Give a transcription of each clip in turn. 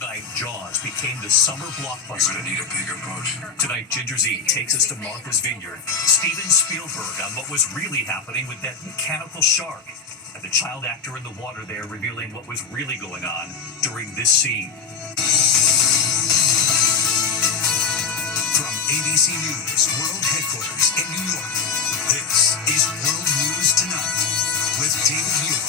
Tonight, Jaws became the summer blockbuster. You're gonna need a bigger boat. Tonight, Ginger Z takes us to Martha's Vineyard. Steven Spielberg on what was really happening with that mechanical shark. And the child actor in the water there revealing what was really going on during this scene. From ABC News World Headquarters in New York, this is World News Tonight with David Muir.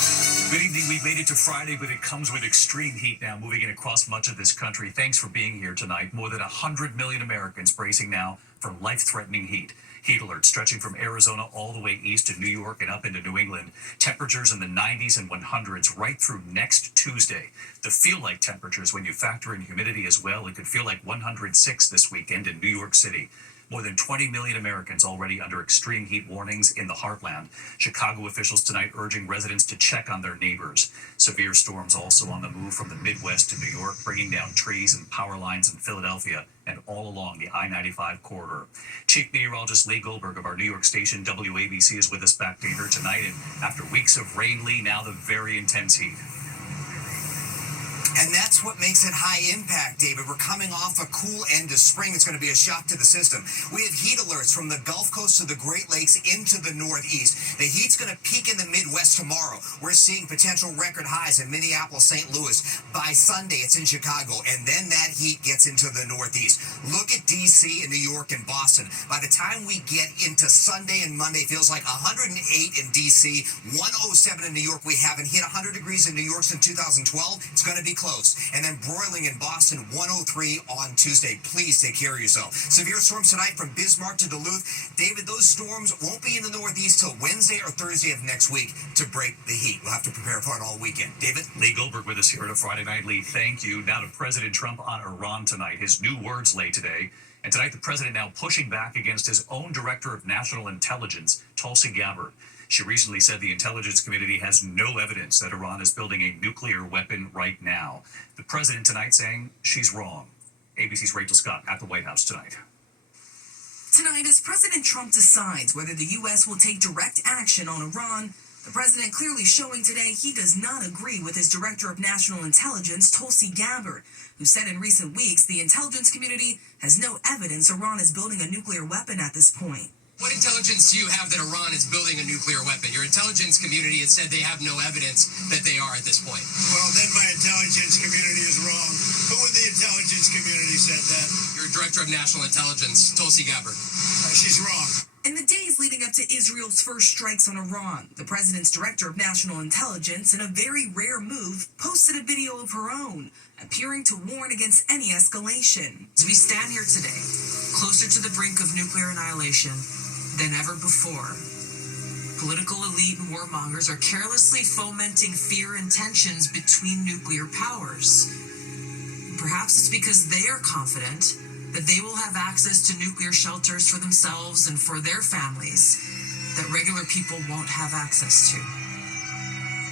Good evening. We've made it to Friday, but it comes with extreme heat now moving in across much of this country. Thanks for being here tonight. More than 100 million Americans bracing now for life-threatening heat. Heat alerts stretching from Arizona all the way east to New York and up into New England. Temperatures in the 90s and 100s right through next Tuesday. The feel-like temperatures, when you factor in humidity as well, it could feel like 106 this weekend in New York City. More than 20 million Americans already under extreme heat warnings in the heartland. Chicago officials tonight urging residents to check on their neighbors. Severe storms also on the move from the Midwest to New York, bringing down trees and power lines in Philadelphia and all along the I-95 corridor. Chief Meteorologist Lee Goldberg of our New York station, WABC, is with us back here tonight. And after weeks of rain, Lee, now the very intense heat. And that's what makes it high impact, David. We're coming off a cool end of spring. It's going to be a shock to the system. We have heat alerts from the Gulf Coast to the Great Lakes into the Northeast. The heat's going to peak in the Midwest tomorrow. We're seeing potential record highs in Minneapolis, St. Louis. By Sunday, it's in Chicago. And then that heat gets into the Northeast. Look at D.C. and New York and Boston. By the time we get into Sunday and Monday, it feels like 108 in D.C., 107 in New York. We haven't hit 100 degrees in New York since 2012. It's going to be close. And then broiling in Boston, 103 on Tuesday. Please take care of yourself. Severe storms tonight from Bismarck to Duluth. David, those storms won't be in the Northeast till Wednesday or Thursday of next week to break the heat. We'll have to prepare for it all weekend. David? Lee Goldberg with us here at a Friday Night. Lee, thank you. Now to President Trump on Iran tonight. His new words late today. And tonight, the president now pushing back against his own director of national intelligence, Tulsi Gabbard. She recently said the intelligence community has no evidence that Iran is building a nuclear weapon right now. The president tonight saying she's wrong. ABC's Rachel Scott at the White House tonight. Tonight, as President Trump decides whether the U.S. will take direct action on Iran, the president clearly showing today he does not agree with his director of national intelligence, Tulsi Gabbard, who said in recent weeks the intelligence community has no evidence Iran is building a nuclear weapon at this point. What intelligence do you have that Iran is building a nuclear weapon? Your intelligence community has said they have no evidence that they are at this point. Well, then my intelligence community is wrong. Who in the intelligence community said that? Your director of national intelligence, Tulsi Gabbard. She's wrong. In the days leading up to Israel's first strikes on Iran, the president's director of national intelligence, in a very rare move, posted a video of her own, appearing to warn against any escalation. As we stand here today, closer to the brink of nuclear annihilation than ever before, political elite and warmongers are carelessly fomenting fear and tensions between nuclear powers. Perhaps it's because they are confident that they will have access to nuclear shelters for themselves and for their families that regular people won't have access to.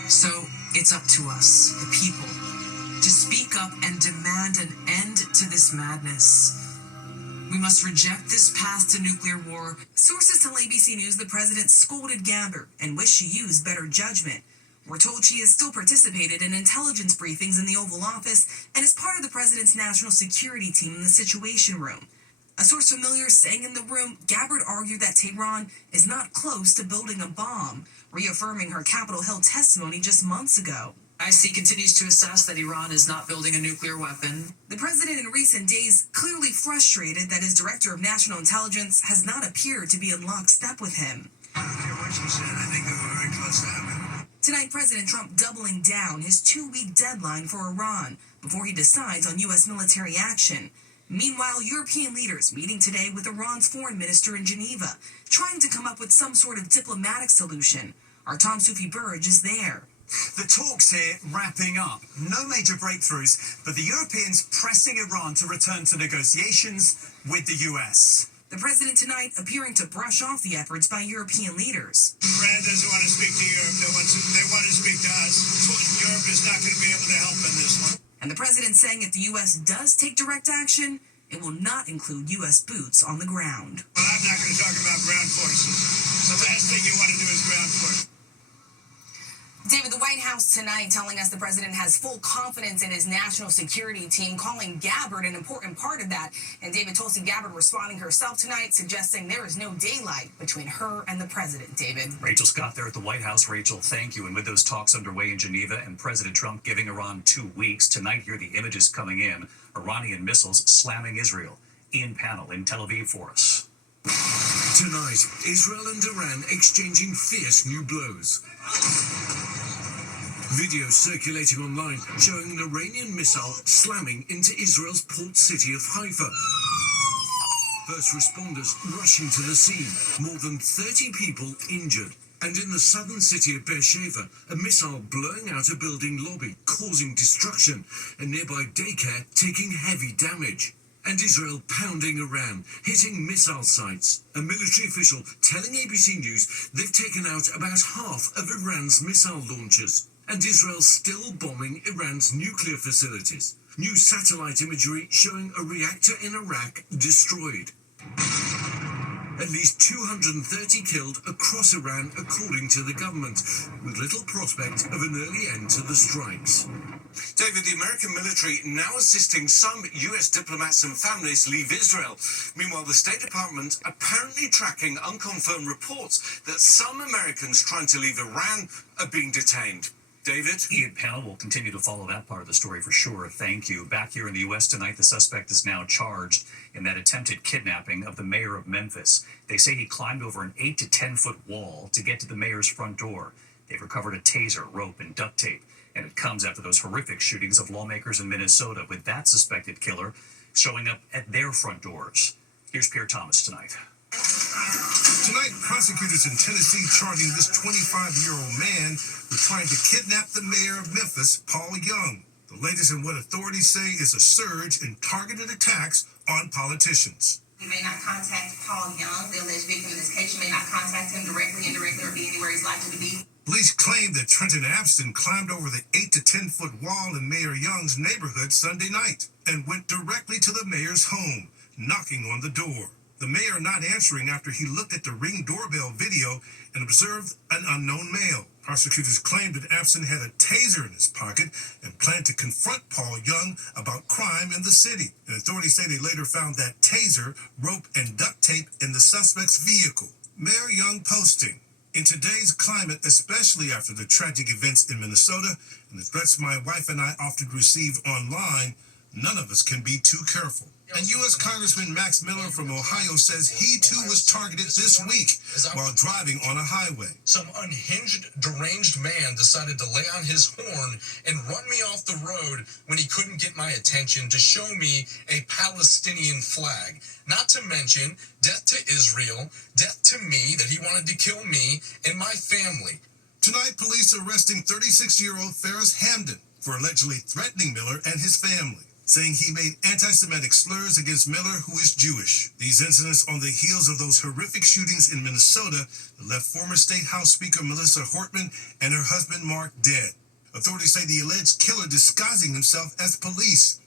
So it's up to us, the people, to speak up and demand an end to this madness. We must reject this path to nuclear war. Sources tell ABC News the president scolded Gabbard and wished she used better judgment. We're told she has still participated in intelligence briefings in the Oval Office and is part of the president's national security team in the Situation Room. A source familiar saying in the room, Gabbard argued that Tehran is not close to building a bomb, reaffirming her Capitol Hill testimony just months ago. IC continues to assess that Iran is not building a nuclear weapon. The president in recent days clearly frustrated that his director of national intelligence has not appeared to be in lockstep with him. I don't care what she said. I think they were very close to having. Tonight, President Trump doubling down his 2-week deadline for Iran before he decides on U.S. military action. Meanwhile, European leaders meeting today with Iran's foreign minister in Geneva, trying to come up with some sort of diplomatic solution. Our Tom Sufi Burge is there. The talks here wrapping up. No major breakthroughs, but the Europeans pressing Iran to return to negotiations with the U.S. The president tonight appearing to brush off the efforts by European leaders. Iran doesn't want to speak to Europe. They want to speak to us. Europe is not going to be able to help in this one. And the president saying if the U.S. does take direct action, it will not include U.S. boots on the ground. Well, I'm not going to talk about ground forces. The last thing you want to do is ground forces. David, the White House tonight telling us the president has full confidence in his national security team, calling Gabbard an important part of that. And David, Tulsi Gabbard responding herself tonight, suggesting there is no daylight between her and the president, David. Rachel Scott there at the White House. Rachel, thank you. And with those talks underway in Geneva and President Trump giving Iran 2 weeks, tonight here are the images coming in. Iranian missiles slamming Israel. Ian Panel in Tel Aviv for us. Tonight, Israel and Iran exchanging fierce new blows. Video circulating online showing an Iranian missile slamming into Israel's port city of Haifa. First responders rushing to the scene, more than 30 people injured. And in the southern city of Beersheba, a missile blowing out a building lobby, causing destruction, a nearby daycare taking heavy damage. And Israel pounding Iran, hitting missile sites. A military official telling ABC News they've taken out about half of Iran's missile launchers. And Israel still bombing Iran's nuclear facilities. New satellite imagery showing a reactor in Iraq destroyed. At least 230 killed across Iran, according to the government, with little prospect of an early end to the strikes. David, the American military now assisting some U.S. diplomats and families leave Israel. Meanwhile, the State Department apparently tracking unconfirmed reports that some Americans trying to leave Iran are being detained. David? Ian Panel will continue to follow that part of the story for sure. Thank you. Back here in the U.S. tonight, the suspect is now charged in that attempted kidnapping of the mayor of Memphis. They say he climbed over an 8 to 10 foot wall to get to the mayor's front door. They've recovered a taser, rope, and duct tape. And it comes after those horrific shootings of lawmakers in Minnesota, with that suspected killer showing up at their front doors. Here's Pierre Thomas tonight. Tonight, prosecutors in Tennessee charging this 25-year-old man with trying to kidnap the mayor of Memphis, Paul Young. The latest in what authorities say is a surge in targeted attacks on politicians. You may not contact Paul Young, the alleged victim in this case. You may not contact him directly, indirectly, or be anywhere he's likely to be. Police claim that Trenton Abston climbed over the 8 to 10 foot wall in Mayor Young's neighborhood Sunday night and went directly to the mayor's home, knocking on the door. The mayor not answering after he looked at the Ring doorbell video and observed an unknown male. Prosecutors claimed that Abston had a taser in his pocket and planned to confront Paul Young about crime in the city. And authorities say they later found that taser, rope, and duct tape in the suspect's vehicle. Mayor Young posting, "In today's climate, especially after the tragic events in Minnesota and the threats my wife and I often receive online, none of us can be too careful." And U.S. Congressman Max Miller from Ohio says he too was targeted this week while driving on a highway. Some unhinged, deranged man decided to lay on his horn and run me off the road when he couldn't get my attention to show me a Palestinian flag. Not to mention death to Israel, death to me, that he wanted to kill me and my family. Tonight, police arresting 36-year-old Ferris Hamden for allegedly threatening Miller and his family, saying he made anti-Semitic slurs against Miller, who is Jewish. These incidents on the heels of those horrific shootings in Minnesota that left former State House Speaker Melissa Hortman and her husband Mark dead. Authorities say the alleged killer disguising himself as police,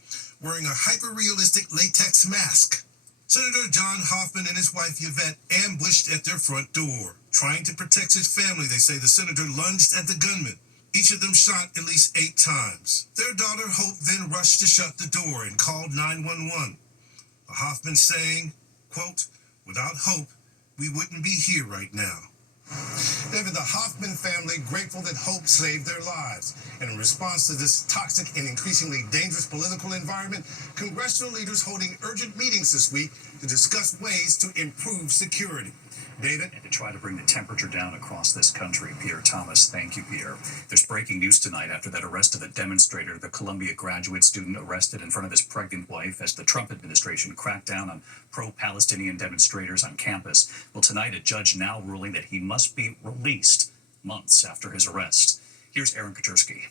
wearing a hyper-realistic latex mask. Senator John Hoffman and his wife Yvette ambushed at their front door. Trying to protect his family, they say the senator lunged at the gunman. Each of them shot at least 8 times. Their daughter, Hope, then rushed to shut the door and called 911. The Hoffman saying, quote, "Without Hope, we wouldn't be here right now." David, the Hoffman family grateful that Hope saved their lives. And in response to this toxic and increasingly dangerous political environment, congressional leaders holding urgent meetings this week to discuss ways to improve security. David? And to try to bring the temperature down across this country. Pierre Thomas, thank you, Pierre. There's breaking news tonight after that arrest of a demonstrator, the Columbia graduate student arrested in front of his pregnant wife as the Trump administration cracked down on pro-Palestinian demonstrators on campus. Well, tonight a judge now ruling that he must be released months after his arrest. Here's Aaron Katursky.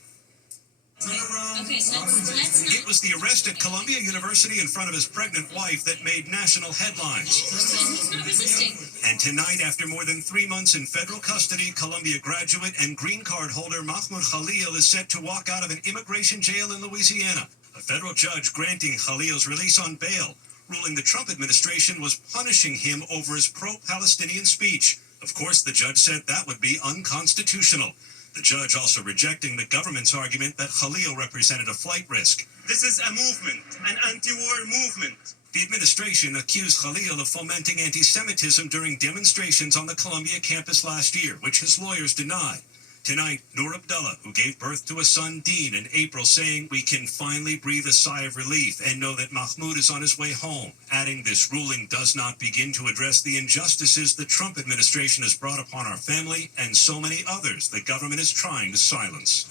Okay, so let's It was the arrest at Columbia University in front of his pregnant wife that made national headlines. He's not resisting. And tonight, after more than 3 months in federal custody, Columbia graduate and green card holder Mahmoud Khalil is set to walk out of an immigration jail in Louisiana. A federal judge granting Khalil's release on bail, ruling the Trump administration was punishing him over his pro-Palestinian speech. Of course, the judge said that would be unconstitutional. The judge also rejecting the government's argument that Khalil represented a flight risk. This is a movement, an anti-war movement. The administration accused Khalil of fomenting anti-Semitism during demonstrations on the Columbia campus last year, which his lawyers denied. Tonight, Noor Abdullah, who gave birth to a son, Dean, in April, saying, "We can finally breathe a sigh of relief and know that Mahmoud is on his way home," adding this ruling does not begin to address the injustices the Trump administration has brought upon our family and so many others the government is trying to silence.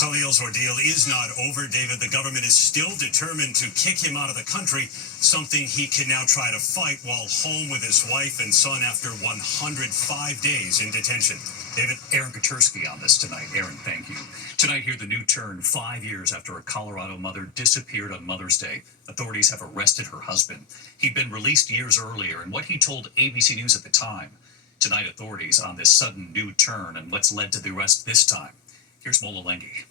Khalil's ordeal is not over, David. The government is still determined to kick him out of the country, something he can now try to fight while home with his wife and son after 105 days in detention. David, Aaron Katersky on this tonight. Aaron, thank you. Tonight, here the new turn, 5 years after a Colorado mother disappeared on Mother's Day. Authorities have arrested her husband. He'd been released years earlier, and what he told ABC News at the time. Tonight, authorities on this sudden new turn and what's led to the arrest this time. Here's Mola Lenghi.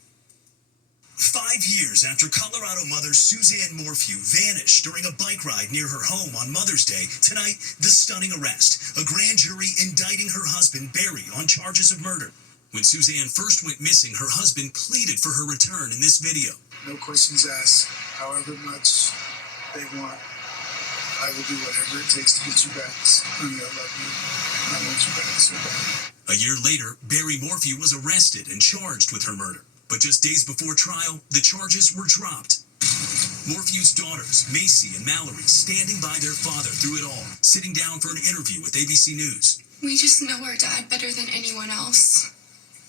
5 years after Colorado mother Suzanne Morphew vanished during a bike ride near her home on Mother's Day, tonight, the stunning arrest. A grand jury indicting her husband, Barry, on charges of murder. When Suzanne first went missing, her husband pleaded for her return in this video. No questions asked. However much they want, I will do whatever it takes to get you back. Honey, I love you. I want you back so bad. A year later, Barry Morphew was arrested and charged with her murder. But just days before trial, the charges were dropped. Morphew's daughters, Macy and Mallory, standing by their father through it all, sitting down for an interview with ABC News. We just know our dad better than anyone else.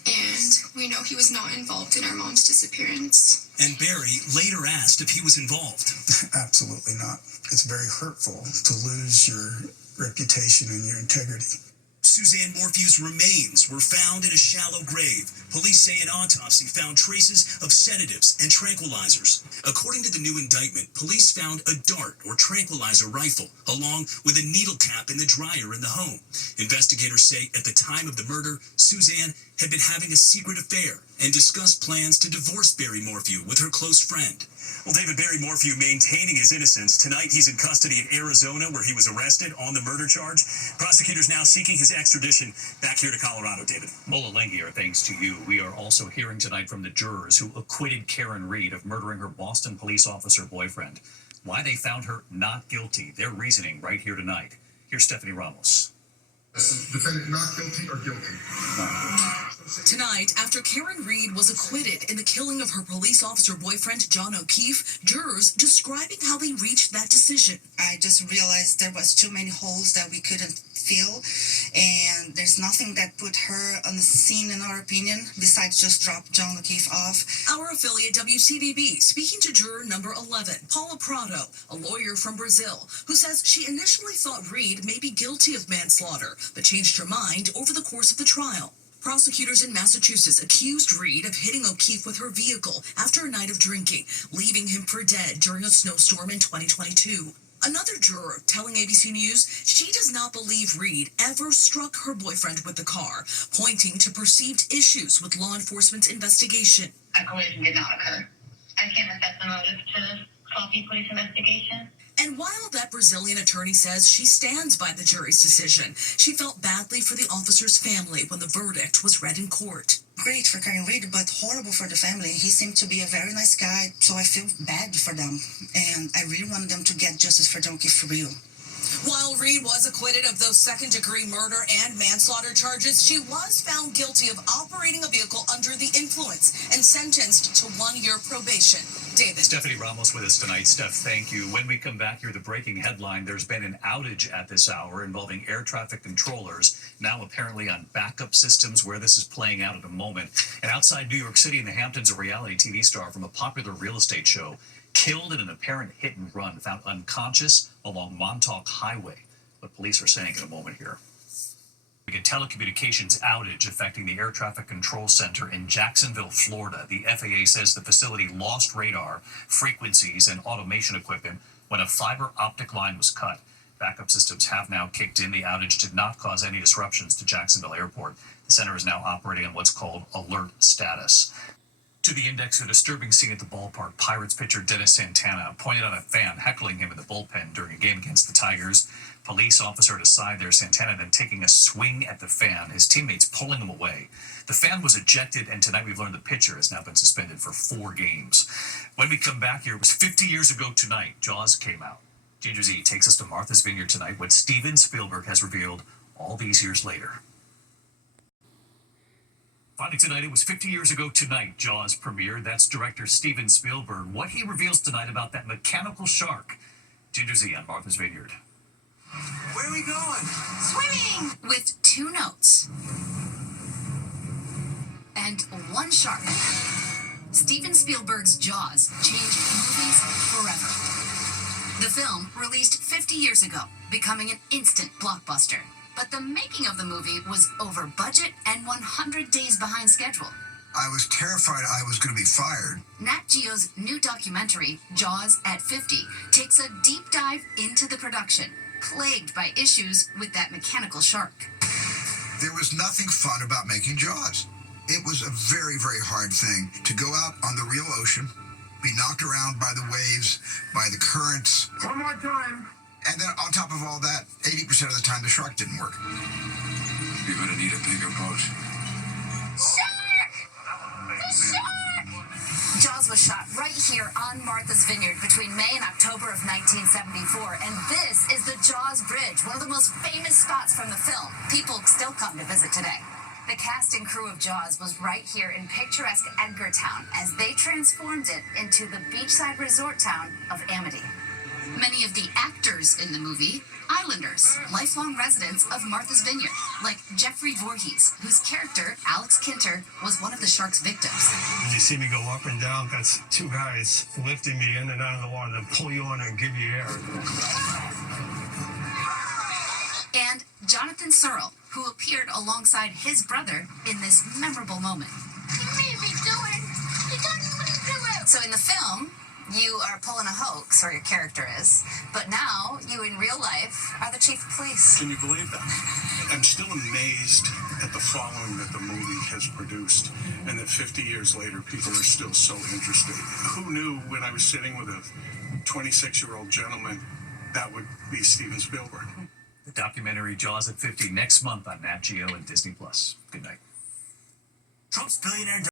And we know he was not involved in our mom's disappearance. And Barry later asked if he was involved. Absolutely not. It's very hurtful to lose your reputation and your integrity. Suzanne Morphew's remains were found in a shallow grave. Police say an autopsy found traces of sedatives and tranquilizers. According to the new indictment, police found a dart or tranquilizer rifle, along with a needle cap in the dryer in the home. Investigators say at the time of the murder, Suzanne had been having a secret affair and discussed plans to divorce Barry Morphew with her close friend. Well, David, Barry Morphew maintaining his innocence. Tonight, he's in custody in Arizona, where he was arrested on the murder charge. Prosecutors now seeking his extradition back here to Colorado, David. Mola Lenghi, our thanks to you. We are also hearing tonight from the jurors who acquitted Karen Reed of murdering her Boston police officer boyfriend. Why they found her not guilty, their reasoning right here tonight. Here's Stephanie Ramos. Defendant not guilty or guilty? Tonight, after Karen Reed was acquitted in the killing of her police officer boyfriend, John O'Keefe, jurors describing how they reached that decision. I just realized there was too many holes that we couldn't fill, and there's nothing that put her on the scene, in our opinion, besides just drop John O'Keefe off. Our affiliate WCVB speaking to juror number 11, Paula Prado, a lawyer from Brazil, who says she initially thought Reed may be guilty of manslaughter, but changed her mind over the course of the trial. Prosecutors in Massachusetts accused Reed of hitting O'Keefe with her vehicle after a night of drinking, leaving him for dead during a snowstorm in 2022. Another juror telling ABC News she does not believe Reed ever struck her boyfriend with the car, pointing to perceived issues with law enforcement's investigation. A collision did not occur. I can't assess the motive to the sloppy police investigation. And while that Brazilian attorney says she stands by the jury's decision, she felt badly for the officer's family when the verdict was read in court. Great for Karen Reed, but horrible for the family. He seemed to be a very nice guy, so I feel bad for them. And I really want them to get justice for John O'Keefe for real. While Reed was acquitted of those second-degree murder and manslaughter charges, she was found guilty of operating a vehicle under the influence and sentenced to 1-year probation. David. Stephanie Ramos with us tonight. Steph, thank you. When we come back here, the breaking headline, there's been an outage at this hour involving air traffic controllers, now apparently on backup systems, where this is playing out at a moment. And outside New York City in the Hamptons, a reality TV star from a popular real estate show killed in an apparent hit and run, found unconscious along Montauk Highway. What police are saying in a moment here. A telecommunications outage affecting the air traffic control center in Jacksonville, Florida. The FAA says the facility lost radar, frequencies, and automation equipment when a fiber optic line was cut. Backup systems have now kicked in. The outage did not cause any disruptions to Jacksonville Airport. The center is now operating on what's called alert status. To the Index, a disturbing scene at the ballpark. Pirates pitcher Dennis Santana pointed out a fan heckling him in the bullpen during a game against the Tigers. Police officer at his side there, Santana then taking a swing at the fan, his teammates pulling him away. The fan was ejected, and tonight we've learned the pitcher has now been suspended for 4 games. When we come back here, it was 50 years ago tonight, Jaws came out. Ginger Z takes us to Martha's Vineyard tonight, what Steven Spielberg has revealed all these years later. Finally tonight, it was 50 years ago tonight, Jaws premiered. That's director Steven Spielberg. What he reveals tonight about that mechanical shark. Ginger Z on Martha's Vineyard. Where are we going? Swimming! With 2 notes. And 1 shark. Steven Spielberg's Jaws changed movies forever. The film, released 50 years ago, becoming an instant blockbuster. But the making of the movie was over budget and 100 days behind schedule. I was terrified I was going to be fired. Nat Geo's new documentary, Jaws at 50, takes a deep dive into the production, plagued by issues with that mechanical shark. There was nothing fun about making Jaws. It was a very, very hard thing to go out on the real ocean, be knocked around by the waves, by the currents. One more time. And then on top of all that, 80% of the time the shark didn't work. You're going to need a bigger boat. Shark! The shark! Jaws was shot right here on Martha's Vineyard between May and October of 1974, and this is the Jaws Bridge, one of the most famous spots from the film. People still come to visit today. The cast and crew of Jaws was right here in picturesque Edgartown as they transformed it into the beachside resort town of Amity. Many of the actors in the movie, Islanders, lifelong residents of Martha's Vineyard, like Jeffrey Voorhees, whose character, Alex Kinter, was one of the shark's victims. When you see me go up and down, that's 2 guys lifting me in and out of the water and pull you under and give you air. And Jonathan Searle, who appeared alongside his brother in this memorable moment. So in the film, you are pulling a hoax, or your character is, but now you in real life are the chief of police. Can you believe that? I'm still amazed at the following that the movie has produced, and that 50 years later people are still so interested. Who knew when I was sitting with a 26-year-old gentleman that would be Steven Spielberg? The documentary Jaws at 50 next month on Nat Geo and Disney+. Good night. Trump's billionaire